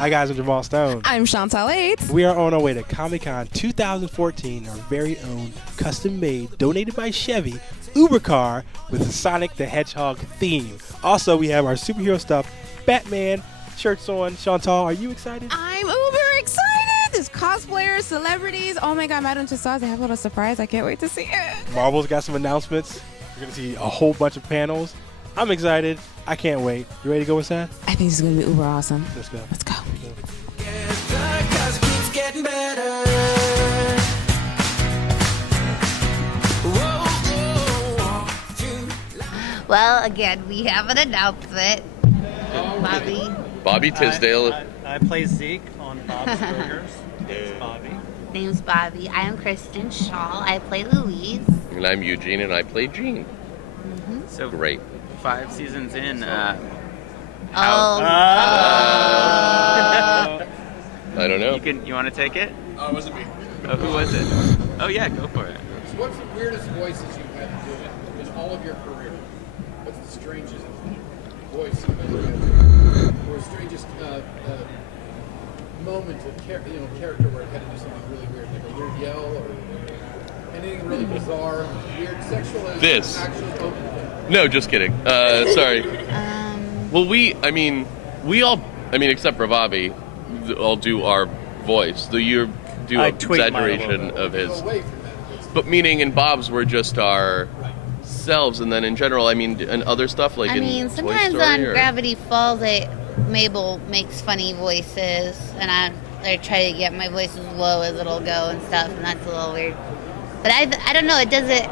Hi guys, I'm Jamal Stone. I'm Chantal Aids. We are on our way to Comic-Con 2014, our very own custom-made, donated by Chevy, Uber car with a Sonic the Hedgehog theme. Also, we have our superhero stuff, Batman shirts on. Chantal, are you excited? I'm uber excited. There's cosplayers, celebrities. Oh my God, Madame Tussauds, they have a little surprise. I can't wait to see it. Marvel's got some announcements. You're going to see a whole bunch of panels. I'm excited. I can't wait. You ready to go inside? I think it's going to be uber awesome. Let's go. Let's go. Well, again, we have an announcement. Bobby Tisdale. I play Zeke on Bob's Burgers. Name's Bobby. Name's Bobby. I am Kristen Schaal. I play Louise. And I'm Eugene, and I play Gene. So Great. 5 seasons in. I don't know. You want to take it? Oh, it wasn't me. Oh, who was it? Oh yeah, go for it. So what's the weirdest voices you've had to do in all of your career? What's the strangest voice you've ever had to do? Or strangest moment of character where it had to do something really weird, like a weird yell or anything really bizarre, weird, sexual, This. actually open. No, just kidding. Sorry. Well, except for Bobby, all do our voice. You do I an tweak mine a little exaggeration bit. of his. Away from that. But meaning in Bob's, we're just our selves, and then in general, and other stuff like in Toy sometimes Story, on or- Gravity Falls, Mabel makes funny voices, and I try to get my voice as low as it'll go and stuff, and that's a little weird. But I don't know, it doesn't.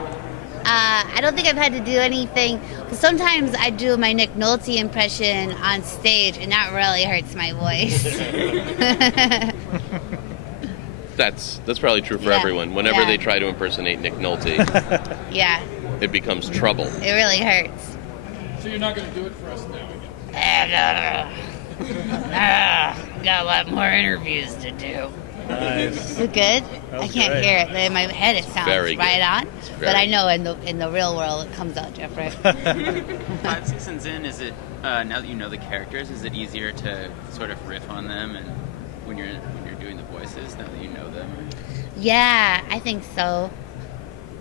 I don't think I've had to do anything. Cause sometimes I do my Nick Nolte impression on stage, and that really hurts my voice. That's probably true for Yeah, everyone. Whenever yeah. they try to impersonate Nick Nolte, Yeah, it becomes trouble. it really hurts. So you're not going to do it for us now again? Got a lot more interviews to do. Nice. Is it good? That I was can't great. hear it, but in my head it sounds very good. right on. very But I know in the real world it comes out different. 5 seasons in, is it now that you know the characters, is it easier to sort of riff on them and when you're doing the voices now that you know them? Yeah, I think so.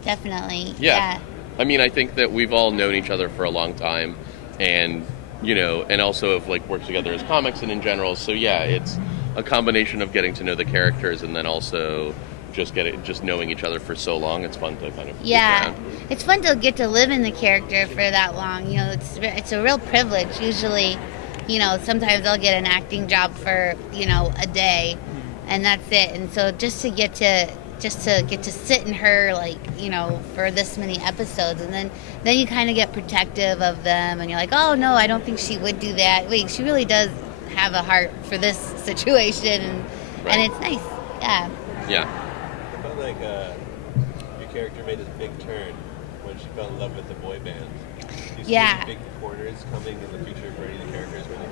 Definitely. Yeah. I think that we've all known each other for a long time, and and also have worked together as comics and in general. So yeah, it's a combination of getting to know the characters and then also just knowing each other for so long. It's fun to kind of Yeah, look around. it's fun to get to live in the character for that long. It's a real privilege. Usually, sometimes I'll get an acting job for a day, and that's it. And so just to get to sit in her for this many episodes, and then you kind of get protective of them, and you're like, oh no, I don't think she would do that. Wait, she really does have a heart for this situation, and it's nice. Yeah. Yeah. I felt like your character made this big turn when she fell in love with the boy band. Do you see Yeah. big corners coming in the future for any of the characters where they're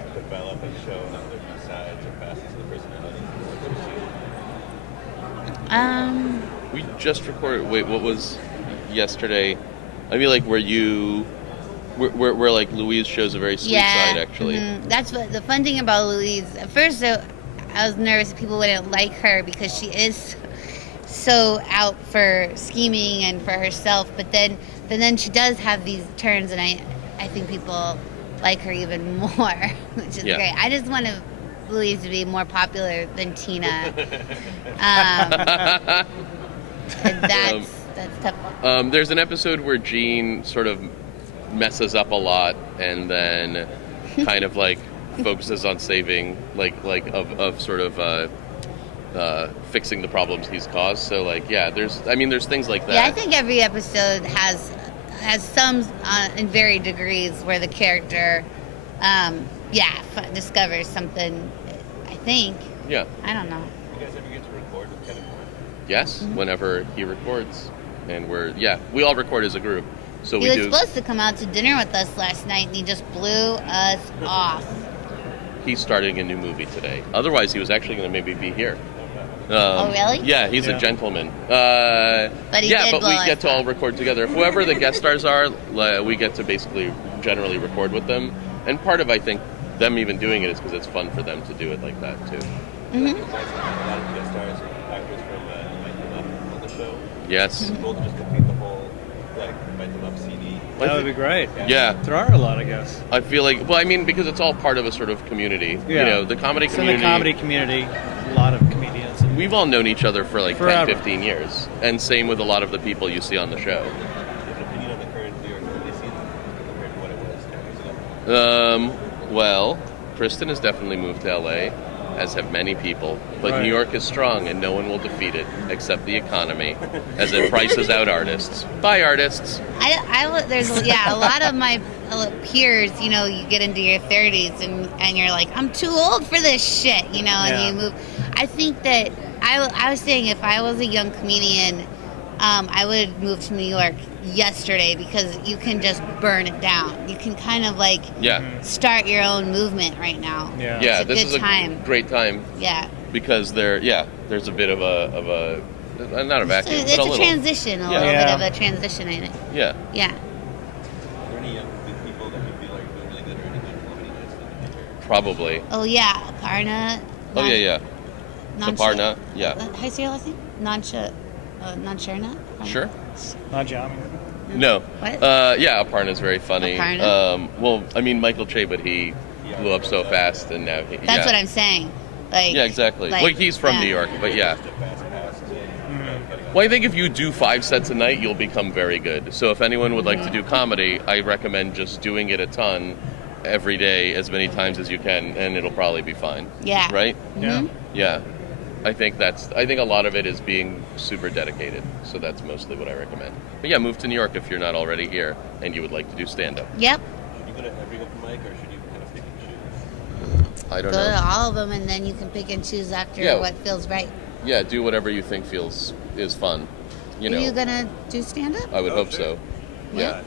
gonna develop and show how their sides or facets of the personality? We just recorded. Wait, what was yesterday? I feel like where Louise shows a very sweet side, actually. That's what the fun thing about Louise. At first, I was nervous that people wouldn't like her because she is so out for scheming and for herself. But then she does have these turns, and I think people like her even more, which is great. I just want Louise to be more popular than Tina. And that's tough. There's an episode where Gene sort of messes up a lot and then kind of focuses on saving fixing the problems he's caused. So there's things like that. Yeah, I think every episode has some in varied degrees where the character discovers something, I think. Yeah. I don't know. You guys ever get to record with Kevin Moore? Yes, whenever he records. And we all record as a group. So He was supposed to come out to dinner with us last night, and he just blew us off. He's starting a new movie today. Otherwise, he was actually going to maybe be here. Oh, really? Yeah, he's a gentleman. But we get to all record together. Whoever the guest stars are, we get to basically generally record with them. And part of, I think, them even doing it is because it's fun for them to do it like that too. Mm-hmm. It's nice to have a lot of guest stars, actors from Bite Them Up on the show. Yes. Cool to just complete the whole Bite Them Up CD. That would be great. Yeah. There are a lot, I guess. I feel like, well, I mean, because it's all part of a sort of community. Yeah. You know, the comedy It's community. in the comedy community, a lot of comedians. And We've all known each other for like Forever. 10, 15 years. And same with a lot of the people you see on the show. Do you have an opinion on the current New York comedy scene compared to what it was 10 years ago? Well, Kristen has definitely moved to LA, as have many people. But Right. New York is strong, and no one will defeat it except the economy, as it prices out artists. Bye, artists. There's a lot of my peers, you know, you get into your 30s and you're like, I'm too old for this shit, you know, and Yeah. you move. I think that I was saying if I was a young comedian, I would move to New York yesterday because you can just burn it down. You can kind of like Yeah. start your own movement right now. Yeah. Yeah, It's a this good is a time. great time Yeah. because there's a bit of a not a vacuum, It's but a little. transition, a Yeah. little Yeah. bit of a transition in it. Yeah. Yeah. Are there any young people that you feel are doing really good or any good comedy nights in the future? Probably. Oh yeah, Aparna. Oh, yeah. Nansha- Aparna, yeah. How do you say your last name? Nansharna? Sure. Not Jami. No. What? Yeah, Aparna's very funny. Aparna? Well, I mean, Michael Che, but he blew up so fast, and now he. That's what I'm saying. Like. Yeah, exactly. like, Well, he's from yeah. New York, but yeah. Just a fast pass to getting Well, I think if you do 5 sets a night, you'll become very good. So if anyone would like to do comedy, I recommend just doing it a ton every day, as many times as you can, and it'll probably be fine. Yeah. Right? Yeah. Yeah. I think a lot of it is being super dedicated. So that's mostly what I recommend. But yeah, move to New York if you're not already here and you would like to do stand-up. Yep. Should you go to every open mic or should you kind of pick and choose? I don't Go know. to all of them, and then you can pick and choose after Yeah. what feels right. Yeah, do whatever you think is fun. You Are know, you gonna do stand up? I would hope so. Yeah.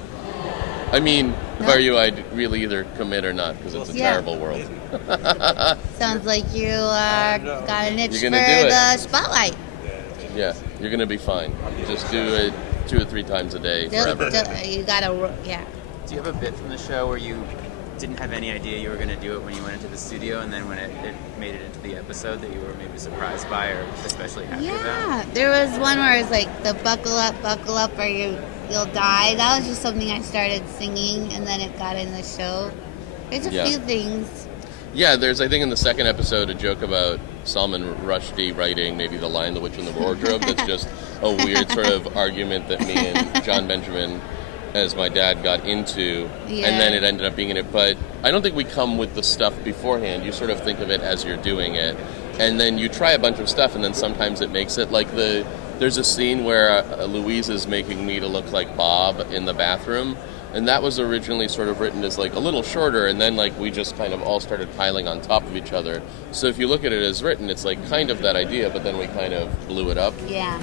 I mean, if I were you, I'd really either commit or not, because it's a Yeah. terrible world. Sounds like you got an itch You're for gonna do it. the spotlight. Yeah, you're gonna be fine. Just do it 2 or 3 times a day forever. You gotta, yeah. Do you have a bit from the show where you didn't have any idea you were going to do it when you went into the studio, and then when it made it into the episode that you were maybe surprised by or especially happy about? Yeah, there was one where it's like the buckle up, or you'll die. That was just something I started singing, and then it got in the show. There's a Yeah. few things. Yeah, there's, I think in the second episode, a joke about Salman Rushdie writing maybe The Lion, the Witch, and the Wardrobe. That's just a weird sort of argument that me and John Benjamin, as my dad, got into, Yeah. and then it ended up being in it. But I don't think we come with the stuff beforehand. You sort of think of it as you're doing it, and then you try a bunch of stuff, and then sometimes it makes it. Like there's a scene where Louise is making me to look like Bob in the bathroom, and that was originally sort of written as like a little shorter, and then like we just kind of all started piling on top of each other. So if you look at it as written, it's like kind of that idea, but then we kind of blew it up. Yeah.